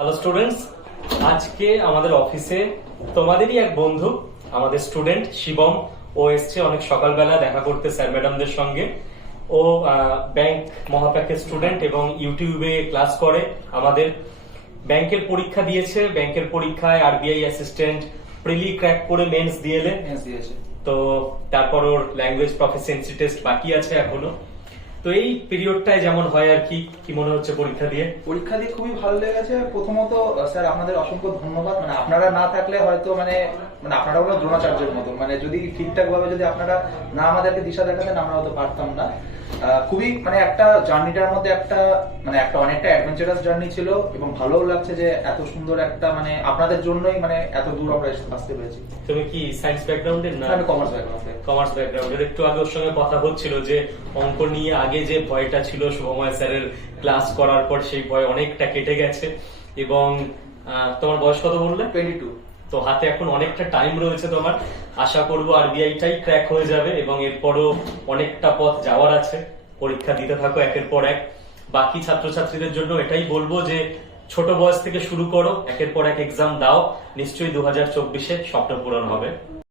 Hello students, আজকে আমাদের অফিসে তোমাদেরই এক বন্ধু, আমাদের স্টুডেন্ট শিবম, ও এসছে অনেক সকালবেলা দেখা করতে স্যার ম্যাডামদের সঙ্গে। ও ব্যাংক মহাপ্যাকের স্টুডেন্ট এবং ইউটিউবে ক্লাস করে। আমাদের ব্যাংকের পরীক্ষা দিয়েছে, ব্যাংকের পরীক্ষায় আরবিআই অ্যাসিস্ট্যান্ট প্রিলি ক্র্যাক করে মেন্স দিয়েছে। তো তারপর ওর ল্যাঙ্গুয়েজ প্রফিসিয়েন্সি টেস্ট বাকি আছে এখনো। তো এই পিরিয়ডটায় যেমন হয় আর কি মনে হচ্ছে পরীক্ষা দিয়ে? খুবই ভালো লেগেছে। প্রথমত স্যার আপনাদের অসংখ্য ধন্যবাদ। আপনারা না থাকলে হয়তো মানে আপনারা হলো দ্রোণাচার্যের মতো, যদি ঠিকঠাক ভাবে যদি আপনারা না আমাদেরকে দিশা দেখাতেন আমরা হয়তো পারতাম না। খুবই একটা জার্নিটার মধ্যে একটা অনেকটা অ্যাডভেঞ্চারাস জার্নি ছিল এবং ভালোও লাগছে যে এত সুন্দর একটা আপনাদের জন্যই এত দূর আমরা আসতে পেরেছি। তুমি কি সায়েন্স ব্যাকগ্রাউন্ডের? না, আমি কমার্স ব্যাকগ্রাউন্ডে। কমার্স ব্যাকগ্রাউন্ডের। একটু আগে ওর সঙ্গে কথা হচ্ছিল যে অঙ্ক নিয়ে আগে যে ভয়টা ছিল শুভময় স্যারের ক্লাস করার পর, সেই ভয় অনেকটা কেটে গেছে। এবং তোমার বয়স কত বললে? 22। তো হাতে এখন অনেকটা টাইম রয়েছে তোমার। আশা করবো আরবিআইটাই ক্র্যাক হয়ে যাবে এবং এরপরও অনেকটা পথ যাওয়ার আছে। পরীক্ষা দিতে থাকো একের পর এক। বাকি ছাত্রছাত্রীদের জন্য এটাই বলবো যে ছোট বয়স থেকে শুরু করো, একের পর এক এক্সাম দাও, নিশ্চয়ই 2024-এ স্বপ্ন পূরণ হবে।